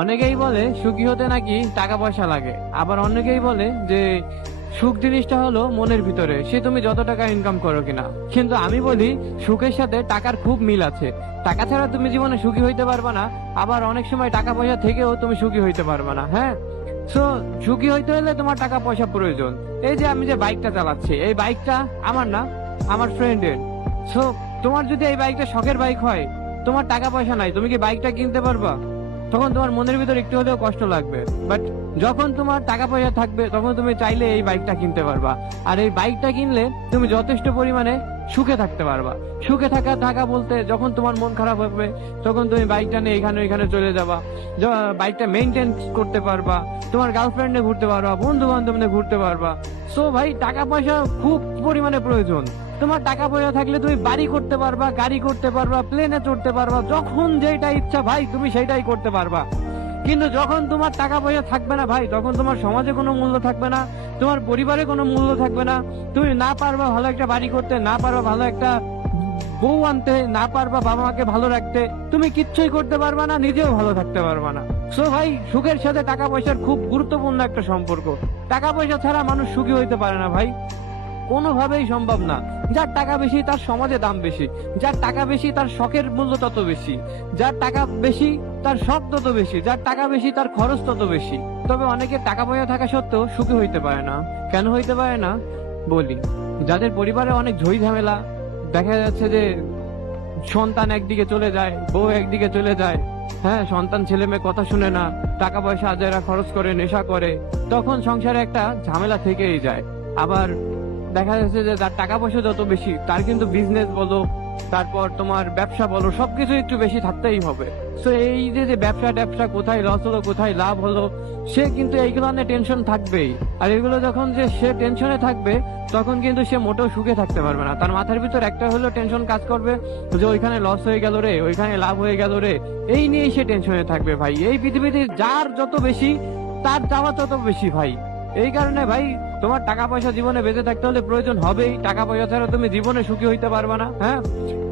অনেকেই বলে সুখী হতে নাকি টাকা পয়সা লাগে, আবার অনেকেই বলে যে সুখ জিনিসটা হলো মনের ভিতরে, সে তুমি যত টাকা ইনকাম করো কিনা। কিন্তু আমি বলি সুখের সাথে টাকার খুব মিল আছে। টাকা ছাড়া তুমি জীবনে সুখী হইতে পারবে না, আবার অনেক সময় টাকা পয়সা থেকেও তুমি সুখী হইতে পারবে না। হ্যাঁ, সো সুখী হইতে হলে তোমার টাকা পয়সা প্রয়োজন। এই যে আমি যে বাইকটা চালাচ্ছি, এই বাইকটা আমার না, আমার ফ্রেন্ডের। সো তোমার যদি এই বাইকটা শখের বাইক হয়, তোমার টাকা পয়সা নাই, তুমি কি বাইকটা কিনতে পারবা? তখন তোমার মনের ভিতর একটু হলেও কষ্ট লাগবে। বাট যখন তোমার টাকা পয়সা থাকবে, তখন তুমি চাইলে এই বাইকটা কিনতে পারবা। আর এই বাইকটা কিনলে তুমি যথেষ্ট পরিমাণে সুখে থাকতে পারবা। সুখে থাকা বলতে, যখন তোমার মন খারাপ হবে তখন তুমি বাইকটা নিয়ে এখানে ওইখানে চলে যাবা, বাইকটা মেনটেন করতে পারবা, তোমার গার্লফ্রেন্ড নিয়ে ঘুরতে পারবা, বন্ধু বান্ধব নিয়ে ঘুরতে পারবা। সো ভাই, টাকা পয়সা খুব পরিমাণে প্রয়োজন। তোমার টাকা পয়সা থাকলে তুমি বাড়ি করতে পারবা, গাড়ি করতে পারবা, প্লেনে চড়তে পারবা, যখন যেটা ইচ্ছা ভাই তুমি সেটাই করতে পারবা। কিন্তু যখন তোমার টাকা পয়সা থাকবে না ভাই, তখন তোমার সমাজে কোনো মূল্য থাকবে না, তোমার পরিবারে কোনো মূল্য থাকবে না। তুমি না পারবা ভালো একটা বাড়ি করতে, না পারবা ভালো একটা বউ আনতে, না পারবা বাবা মাকে ভালো রাখতে, তুমি কিচ্ছুই করতে পারবা না, নিজেও ভালো থাকতে পারবা না। সো ভাই, সুখের সাথে টাকা পয়সার খুব গুরুত্বপূর্ণ একটা সম্পর্ক। টাকা পয়সা ছাড়া মানুষ সুখী হইতে পারে না ভাই, কোনোভাবেই সম্ভব না। যার টাকা বেশি তার সমাজে দাম বেশি, যার টাকা বেশি তার শখের মূল্য তত বেশি, যার টাকা বেশি তার শখ তত বেশি, যার টাকা বেশি তার খরচ তত বেশি। তবে অনেকের টাকা পয়সা থাকা সত্ত্বেও সুখী হইতে পারে না। কেন হইতে পারে না বলি, যাদের পরিবারে অনেক ঝই ঝামেলা, দেখা যাচ্ছে যে সন্তান একদিকে চলে যায়, বউ একদিকে চলে যায়, হ্যাঁ, সন্তান ছেলে মেয়ে কথা শুনে না, টাকা পয়সা আজাইরা খরচ করে, নেশা করে, তখন সংসারে একটা ঝামেলা থেকেই যায়। আবার দেখা যাচ্ছে যে যার টাকা পয়সা যত বেশি, তার কিন্তু বিজনেস বলো, তারপর তোমার ব্যবসা বলো, সবকিছু একটু বেশি থাকতেই হবে। তো এই যে ব্যবসা কোথায় লস হলো, কোথায় লাভ হলো, সে কিন্তু এইগুলো নিয়ে টেনশন থাকবেই। আর এগুলো যখন যে সে টেনশনে থাকবে, তখন কিন্তু সে মোটেও সুখে থাকতে পারবে না। তার মাথার ভিতর একটা হলো টেনশন কাজ করবে যে ওইখানে লস হয়ে গেল রে, ওইখানে লাভ হয়ে গেল রে, এই নিয়েই সে টেনশনে থাকবে। ভাই, এই পৃথিবীতে যার যত বেশি, তার চাওয়া তত বেশি ভাই। এই কারণে ভাই, তোমার টাকা পয়সা জীবনে বেঁচে থাকতে হলে প্রয়োজন হবেই। টাকা পয়সা ছাড়া তুমি জীবনে সুখী হইতে পারবে না। হ্যাঁ,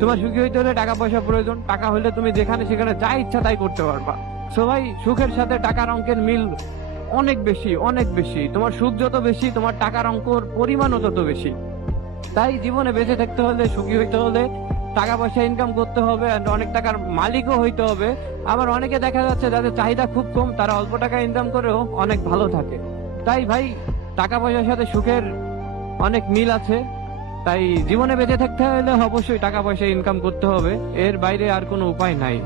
তোমার সুখী হইতে হলে টাকা পয়সা প্রয়োজন। টাকা হলে তুমি যেখানে সেখানে যা ইচ্ছা তাই করতে পারবা। সো ভাই, সুখের সাথে টাকার অঙ্কের মিল অনেক বেশি, অনেক বেশি। তোমার সুখ যত বেশি, তোমার টাকার অঙ্কর পরিমাণও তত বেশি। তাই জীবনে বেঁচে থাকতে হলে, সুখী হইতে হলে টাকা পয়সা ইনকাম করতে হবে, আর অনেক টাকার মালিকও হইতে হবে। আবার অনেকে দেখা যাচ্ছে যাদের চাহিদা খুব কম, তারা অল্প টাকা ইনকাম করেও অনেক ভালো থাকে। তাই ভাই, টাকা পয়সার সাথে সুখের অনেক মিল আছে। তাই জীবনে বেঁচে থাকতে হলে অবশ্যই টাকা পয়সা ইনকাম করতে হবে, এর বাইরে আর কোনো উপায় নাই।